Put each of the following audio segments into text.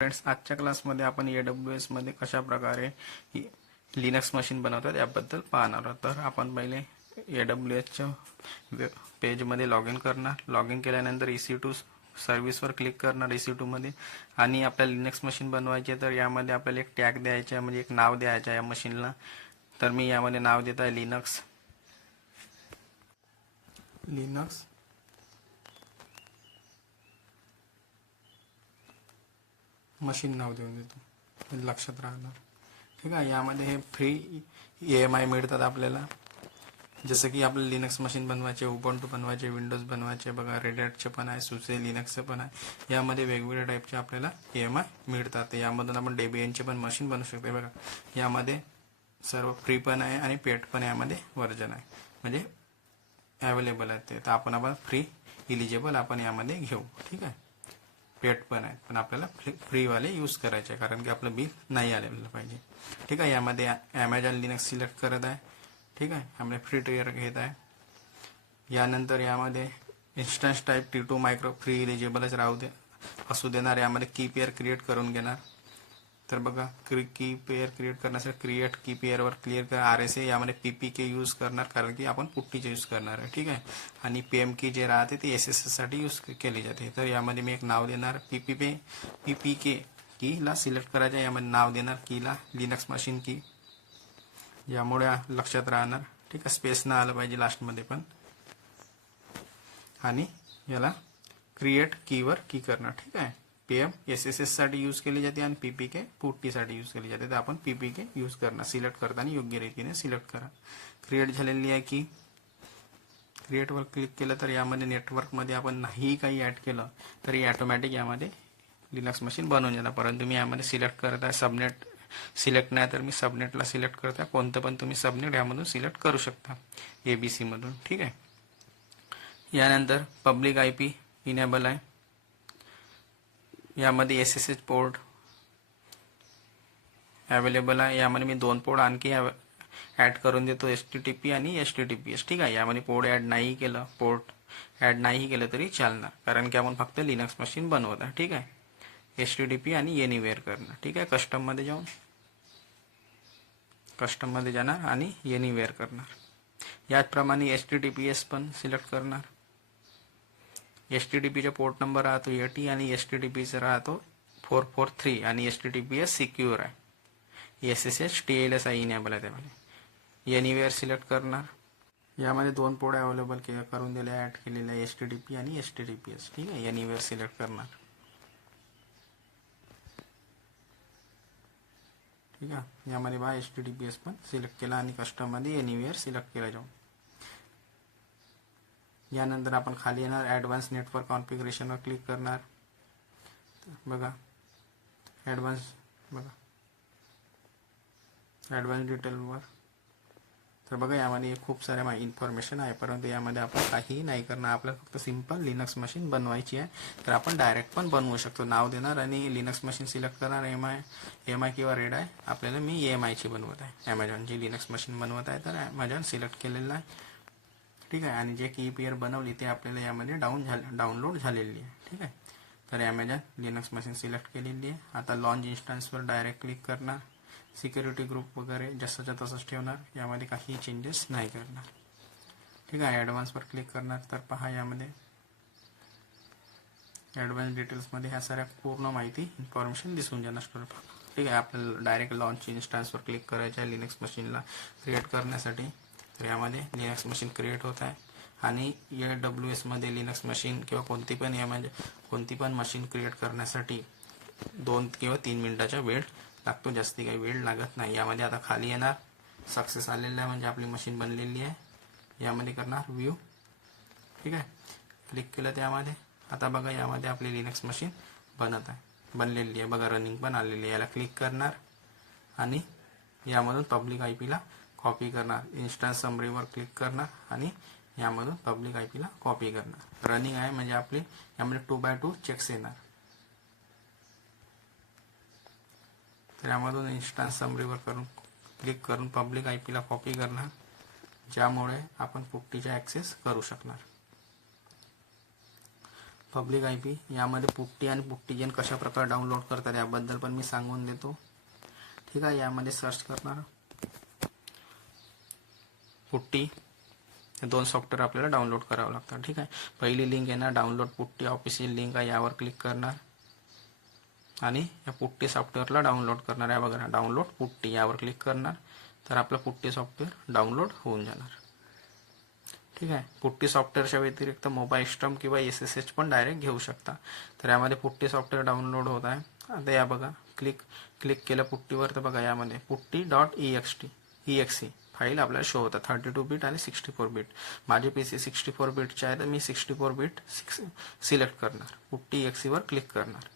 Friends, आजच्या क्लासमध्ये आपण AWS मध्ये कशा प्रकारे लिनक्स मशीन बनवतात याबद्दल पाहणार आहोत. तर आपण पहिले AWSच्या पेजमध्ये लॉग इन करणार. लॉग इन केल्यानंतर EC2 सर्व्हिसवर क्लिक करणार EC2 मध्ये. आणि आपल्याला लिनक्स मशीन बनवायची आहे तर यामध्ये आपल्याला एक टॅग द्यायचा आहे, म्हणजे एक नाव द्यायचं आहे या मशीनला. तर मी यामध्ये नाव देत आहे लिनक्स मशीन नाव देऊन देतो, लक्षात राहणार. ठीक आहे. यामध्ये हे फ्री EMI मिळतात आपल्याला. जसं की आपलं लिनक्स मशीन बनवायचे, उबंटू बनवायचे, विंडोज बनवायचे, बघा रेडहॅटचे पण आहे, सुसे लिनक्सचे पण आहे. यामध्ये वेगवेगळ्या टाईपचे आपल्याला EMI मिळतात. यामधून आपण डेबियनचे पण मशीन बनवू शकतो. बघा यामध्ये सर्व फ्री पण आहे आणि पेड पण यामध्ये वर्जन आहे, म्हणजे अवेलेबल आहे ते. तर आपण फ्री इलिजिबल आपण यामध्ये घेऊ. ठीक आहे. पेड पण आहेत, पण आपल्याला फ्रीवाले यूज करायचे आहे, कारण की आपलं बिल नाही आलेलं पाहिजे. ठीक आहे. यामध्ये ॲमेझॉन लिनक्स सिलेक्ट करत आहे. ठीक आहे. आम्ही फ्री टियर घेत आहे. यानंतर यामध्ये instance type T2 micro free इलिजिबलच असू देणार. यामध्ये की पेअर क्रिएट करून घेणार. तर बघा की पेअर क्रिएट करण्यासाठी क्रिएट की पेअरवर क्लिअर करा. RSA यामध्ये PPK यूज करणार, कारण की आपण पुट्टीचे यूज करणार आहे. ठीक आहे. आणि PM की जे राहते ते SSH साठी यूज केली जाते. तर यामध्ये मी एक नाव देणार. PPK कीला सिलेक्ट करायचं. यामध्ये नाव देणार कीला लिनक्स मशीन की, यामुळे लक्षात राहणार. ठीक आहे. स्पेस ना आलं पाहिजे लास्टमध्ये पण. आणि याला क्रिएट कीवर की करणार. ठीक आहे. PM SSH साठी यूज केली जाते आणि PPK पुट्टी साठी यूज केली जाते. तर आपण PPK यूज करणार. सिलेक्ट करताना योग्य रीतीने सिलेक्ट करा. क्रिएट झालेली आहे की. क्रिएटवर क्लिक केलं तर यामध्ये नेटवर्कमध्ये आपण नाही काही ॲड केलं तरी ऑटोमॅटिक यामध्ये लिनक्स मशीन बनवून जाणार. परंतु मी यामध्ये सिलेक्ट करत आहे सबनेट. सिलेक्ट नाही तर मी सबनेटला सिलेक्ट करत आहे. कोणतं पण तुम्ही सबनेट यामधून सिलेक्ट करू शकता ABC मधून. ठीक आहे. यानंतर पब्लिक IP इनेबल आहे. यामध्ये SSH पोर्ट अवेलेबल आहे. यामध्ये मी 2 पोर्ट आणखी ॲड करून देतो, HTTP आणि HTTPS. ठीक आहे. यामध्ये पोर्ट ॲड नाही केलं तरी चालणार, कारण की आपण फक्त लिनक्स मशीन बनवत आहे. ठीक आहे. HTTP आणि एनिवेअर करणं. ठीक आहे. कस्टममध्ये जाणार आणि एनिवेअर करणार. याचप्रमाणे HTTPS पण सिलेक्ट करणार. HTTPचा पोर्ट नंबर राहतो 80 आणि HTTPचा राहतो 443 आणि HTTPS सिक्युअर आहे. SSH TLS इनेबल आहे. त्यामध्ये एनिवेअर सिलेक्ट करणार. यामध्ये 2 पोर्ट अवेलेबल करून दिले, ॲड केलेले आहे, HTTP आणि HTTPS. ठीक आहे. एनिवेअर सिलेक्ट करणार. ठीक आहे. यामध्ये बा HTTPS पण सिलेक्ट केला आणि कस्टममध्ये एनिवेअर सिलेक्ट केला जाऊन. यानंतर आपण खाली येणार. ॲडव्हान्स नेटवर्क कॉन्फिगरेशनवर क्लिक करणार. बघा ॲडव्हान्स डिटेलवर. तर बघा यामध्ये खूप साऱ्या इन्फॉर्मेशन आहे, परंतु यामध्ये आपण काहीही नाही करणार. आपल्याला फक्त सिंपल लिनक्स मशीन बनवायची आहे. तर आपण डायरेक्ट पण बनवू शकतो. नाव देणार आणि लिनक्स मशीन सिलेक्ट करणार. EMI किंवा रेड आहे. आपल्याला मी EMIची बनवत आहे. ॲमेझॉनची लिनक्स मशीन बनवत आहे, तर ॲमेझॉन सिलेक्ट केलेलं आहे. ठीक आहे. आणि जे की पेअर बनवली ते आपल्याला यामध्ये डाउनलोड झालेली आहे. ठीक आहे. तर ॲमेझॉन लिनक्स मशीन सिलेक्ट केलेली आहे. आता लॉन्च इन्स्टन्सवर डायरेक्ट क्लिक करणार. सिक्युरिटी ग्रुप वगैरे जसंच्या तसंच ठेवणार. यामध्ये काही चेंजेस नाही करणार. ठीक आहे. ॲडव्हान्सवर क्लिक करणार. तर पहा यामध्ये ॲडव्हान्स डिटेल्समध्ये ह्या साऱ्या पूर्ण माहिती इन्फॉर्मेशन दिसून जाणार. ठीक आहे. आपल्याला डायरेक्ट लॉन्च इन्स्टन्सवर क्लिक करायचं आहे लिनक्स मशीनला क्रिएट करण्यासाठी. तर यामध्ये लिनक्स मशीन क्रिएट होत आहे. आणि AWS मध्ये लिनक्स मशीन किंवा कोणती पण मशीन क्रिएट करण्यासाठी 2 किंवा 3 मिनिटाचा वेळ लागतो. जास्ती काही वेळ लागत नाही. यामध्ये आता खाली येणार. सक्सेस आलेला आहे, म्हणजे आपली मशीन बनलेली आहे. यामध्ये करणार व्ह्यू. ठीक आहे. क्लिक केलं त्यामध्ये. आता बघा यामध्ये आपली लिनक्स मशीन बनलेली आहे. बघा रनिंग पण आलेली आहे. याला क्लिक करणार आणि यामधून पब्लिक IP ला कॉपी करणार. इन्स्टन्स समरीवर क्लिक करणार आणि यामधून पब्लिक IP ला कॉपी करणार. रनिंग आहे म्हणजे आपली यामध्ये 2x2 चेक्स येणार. तर यामधून इन्स्टन्स समरीवर क्लिक करून पब्लिक IP ला कॉपी करणार, ज्यामुळे आपण पुट्टीचा ॲक्सेस करू शकणार. पब्लिक आय पी यामध्ये पुट्टी आणि पुट्टीजेन कशा प्रकारे डाउनलोड करतात याबद्दल पण मी सांगून देतो. ठीक आहे. यामध्ये सर्च करणार पुट्टी, हे 2 सॉफ्टवेअर आपल्याला डाउनलोड करावं लागतं. ठीक आहे. पहिली लिंक येणार डाउनलोड पुट्टी ऑफिशियल लिंक आहे, यावर क्लिक करणार आणि या पुट्टी सॉफ्टवेअरला डाउनलोड करणार आहे. बघा डाउनलोड पुट्टी यावर क्लिक करणार तर आपलं पुट्टी सॉफ्टवेअर डाउनलोड होऊन जाणार. ठीक आहे. पुट्टी सॉफ्टवेअरच्या व्यतिरिक्त मोबाईल स्टम किंवा SSH पण डायरेक्ट घेऊ शकता. तर यामध्ये पुट्टी सॉफ्टवेअर डाउनलोड होत आहे. आता या बघा क्लिक केलं पुट्टीवर तर बघा यामध्ये putti.exe फाईल आपल्याला शो होतात 32 बीट आणि 64 बीट. माझे PC 64 बीटचे आहे तर मी 64 बीट सिलेक्ट करणार, पुट्टी exe वर क्लिक करणार.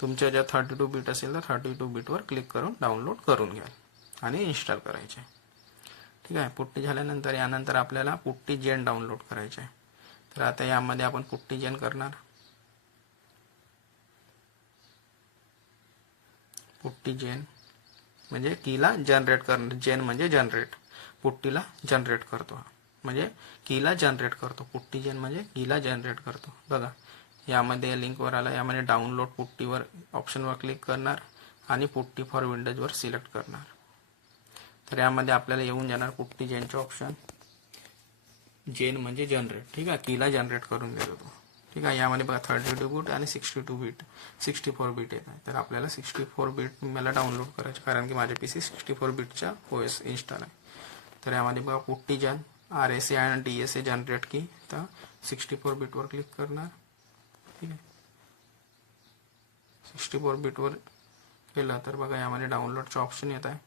तुमच्या ज्या 32 बीट असेल तर 32 बीटवर क्लिक करून डाउनलोड करून घ्याल आणि इन्स्टॉल करायचे. ठीक आहे. पुट्टी झाल्यानंतर यानंतर आपल्याला पुट्टी जेन डाउनलोड करायचे आहे. तर आता यामध्ये आपण पुट्टी जेन करणार. पुट्टी जेन म्हणजे कीला जनरेट करणार, जेन म्हणजे जनरेट, पुट्टीला जनरेट करतो म्हणजे कीला जनरेट करतो. पुट्टी जेन म्हणजे कीला जनरेट करतो. बघा यामध्ये लिंकवर आला, यामध्ये डाउनलोड पुट्टीवर ऑप्शनवर क्लिक करणार आणि पुट्टी फॉर विंडोजवर सिलेक्ट करणार. तर यामध्ये आपल्याला येऊन जाणार पुट्टी जेनचे ऑप्शन. जेन म्हणजे जनरेट. ठीक आहे. कीला जनरेट करून देतो तो. ठीक आहे. यामध्ये बघा 32 बीट आणि 64 बीट येत आहे. तर आपल्याला 64 बीट मला डाउनलोड करायचे कारण की माझे PC 64 बीटचा OS इन्स्टॉल आहे. तर यामध्ये बघा पुट्टी जेन RSA आणि DSA जनरेट की, तर 64 बीटवर क्लिक करणार. ठीक आहे. 64 बीटवर केलं तर बघा यामध्ये डाउनलोडचे ऑप्शन येत आहे.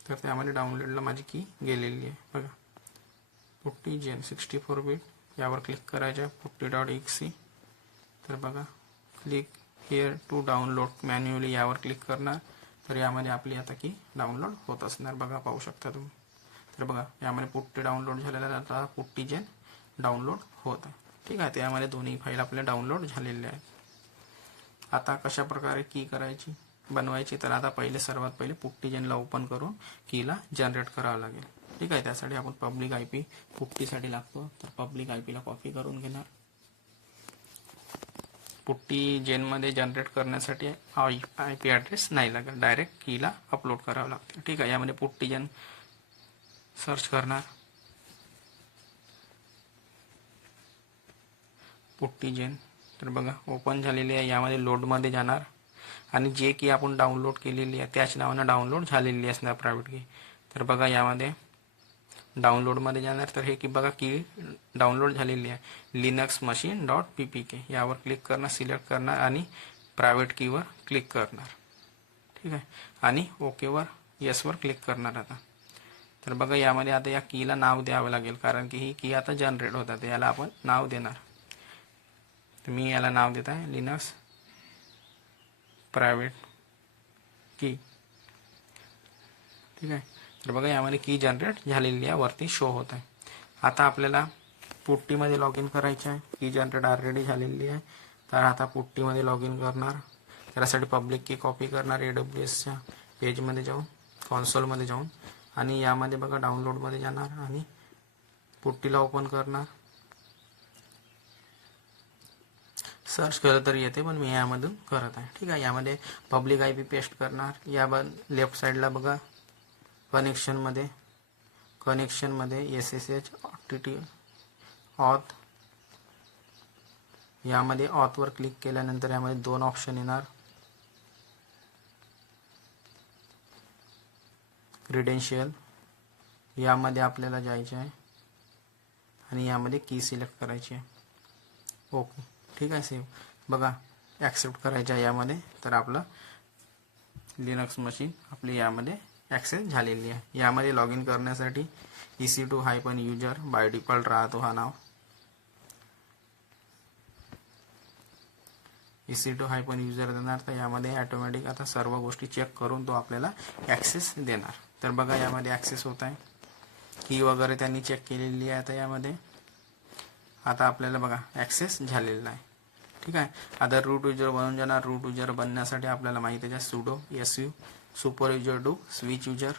तर त्यामध्ये डाउनलोडला माझी की गेलेली आहे. बघा पुट्टी जेन 64 बीट यावर क्लिक करायचं putti.exe. तर बघा click here to download manually यावर क्लिक करणार तर यामध्ये आपली आता की डाउनलोड होत असणार. बघा पाहू शकता तुम्ही. तर बघा यामध्ये पुट्टी डाउनलोड झालेला, आता पुट्टी जेन डाउनलोड होत आहे. ठीक आहे. त्यामध्ये दोन्ही फाईल आपल्या डाउनलोड झालेल्या आहेत. आता कशा प्रकारे की करायची बनवायची, तर आता सर्वात पहिले पुट्टी जेनला ओपन करून कीला जनरेट करावं लागेल. ठीक आहे. त्यासाठी आपण पब्लिक IP पुट्टीसाठी लागतो. तर पब्लिक IP ला कॉपी करून घेणार. पुट्टी जेनमध्ये जनरेट करण्यासाठी IP ॲड्रेस नाही लागेल, डायरेक्ट कीला अपलोड करावं लागते. ठीक आहे. यामध्ये पुट्टी जेन सर्च करणार. पुट्टी जेन तर बघा ओपन झालेली आहे. यामध्ये लोडमध्ये जाणार आणि जे की आपण डाउनलोड केलेली आहे त्याच नावानं डाउनलोड झालेली असणार प्रायव्हेट की. तर बघा यामध्ये डाउनलोडमध्ये जाणार तर हे की बघा की डाउनलोड झालेली आहे linuxmachine.ppk. यावर क्लिक करणार, सिलेक्ट करणार आणि प्रायव्हेट कीवर क्लिक करणार. ठीक आहे. आणि ओकेवर येसवर क्लिक करणार. आता तर बघा यामध्ये आता या कीला नाव द्यावं लागेल कारण की ही की आता जनरेट होतात. याला आपण नाव देणार. तर मी याला नाव देत आहे लिनक्स प्रायव्हेट की. ठीक आहे. तर बघा यामध्ये की जनरेट झालेली आहे, वरती शो होत आहे. आता आपल्याला पुट्टीमध्ये लॉग इन करायचं आहे. की जनरेट ऑलरेडी झालेली आहे. तर आता पुट्टीमध्ये लॉग इन करणार. त्यासाठी पब्लिक की कॉपी करणार AWSच्या पेजमध्ये जाऊन, कॉन्सोलमध्ये जाऊन आणि यामध्ये बघा डाउनलोडमध्ये जाणार आणि पुट्टीला ओपन करणार. सर्च केलं तर येते पण मी यामधून करत आहे. ठीक आहे. यामध्ये पब्लिक IP पेस्ट करणार. या लेफ्ट साईडला बघा कनेक्शनमध्ये SSH OTT ऑथ, यामध्ये ऑथवर क्लिक केल्यानंतर यामध्ये 2 ऑप्शन येणार. क्रेडेन्शियल यामध्ये आपल्याला जायचे आहे आणि यामध्ये की सिलेक्ट करायची आहे. ओके. ठीक आहे. सेव्ह बघा ॲक्सेप्ट करायचं आहे यामध्ये. तर आपलं लिनक्स मशीन आपली यामध्ये ॲक्सेस झालेली आहे. यामध्ये लॉग इन करण्यासाठी EC2-user बाय डिफॉल्ट राहतो हा नाव. EC2-user देणार तर यामध्ये ऑटोमॅटिक आता सर्व गोष्टी चेक करून तो आपल्याला ॲक्सेस देणार. तर बघा यामध्ये ॲक्सेस होत आहे. की वगैरे त्यांनी चेक केलेली आहे. आता यामध्ये आता आपल्याला बघा ॲक्सेस झालेला आहे. ठीक आहे. आता रूट युजर बनून जाणार. रूट युजर बनण्यासाठी आपल्याला माहिती आहे sudo su super user do switch user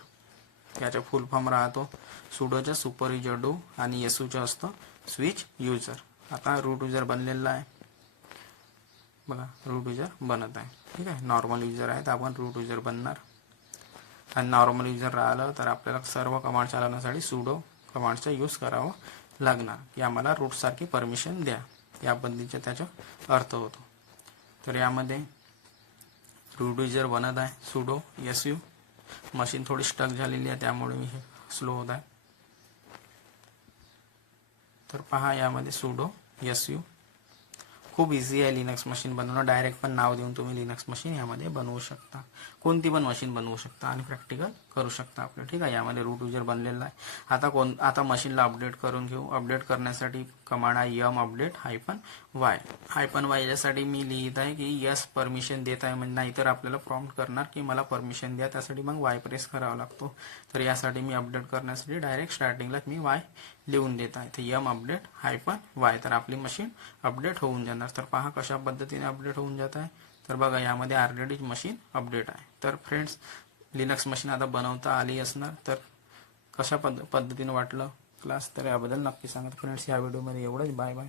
याचा फुल फॉर्म राहतो सुडोचा सुपर युजर डू आणि एसयूचं असतं स्विच युजर. आता रूट युजर बनलेला आहे बघा, रूट युजर बनत आहे. ठीक आहे, नॉर्मल युजर आहे तर आपण रूट युजर बनणार. आणि नॉर्मल युजर राहिलं तर आपल्याला सर्व कमांड चालवण्यासाठी सुडो कमांडचा यूज करावा लागणार की आम्हाला रूटसारखी परमिशन द्या, या पद्धतीचा त्याचा अर्थ होतो. तर यामध्ये रूट युजर बनत आहे सुडो एसयू. मशीन थोडी स्टक झालेली आहे त्यामुळे मी हे स्लो होत आहे. तर पहा यामध्ये सुडो एसयू. खूप इझी आहे लिनक्स मशीन बनवणं. डायरेक्ट पण नाव देऊन तुम्ही लिनक्स मशीन यामध्ये बनवू शकता, कोणती पण मशीन बनवू शकता आणि प्रॅक्टिकल करू शकता आपलं. ठीक आहे, यामध्ये रूट युजर बनलेला आहे. आता मशीनला अपडेट करून घेऊ. अपडेट करण्यासाठी कमांड आहे यम अपडेट -y. -y यासाठी मी लिहित आहे की यस परमिशन देत आहे, म्हणजे नाहीतर आपल्याला प्रॉम्प्ट करणार की मला परमिशन द्या, त्यासाठी मग वाय प्रेस करावा लागतो. तर यासाठी मी अपडेट करण्यासाठी डायरेक्ट स्टार्टिंगला मी वाय लिहून देत आहे. तर यम अपडेट -y, तर आपली मशीन अपडेट होऊन जाणार. तर पहा कशा पद्धतीने अपडेट होऊन जात आहे. तर बघा यामध्ये ऑलरेडी मशीन अपडेट आहे. तर फ्रेंड्स, लिनक्स मशीन आता बनवता आली असणार. तर कशा पद्धतीने वाटलं क्लास, तर याबद्दल नक्की सांगा. फ्रेंड्स, या व्हिडिओमध्ये एवढंच. Bye bye.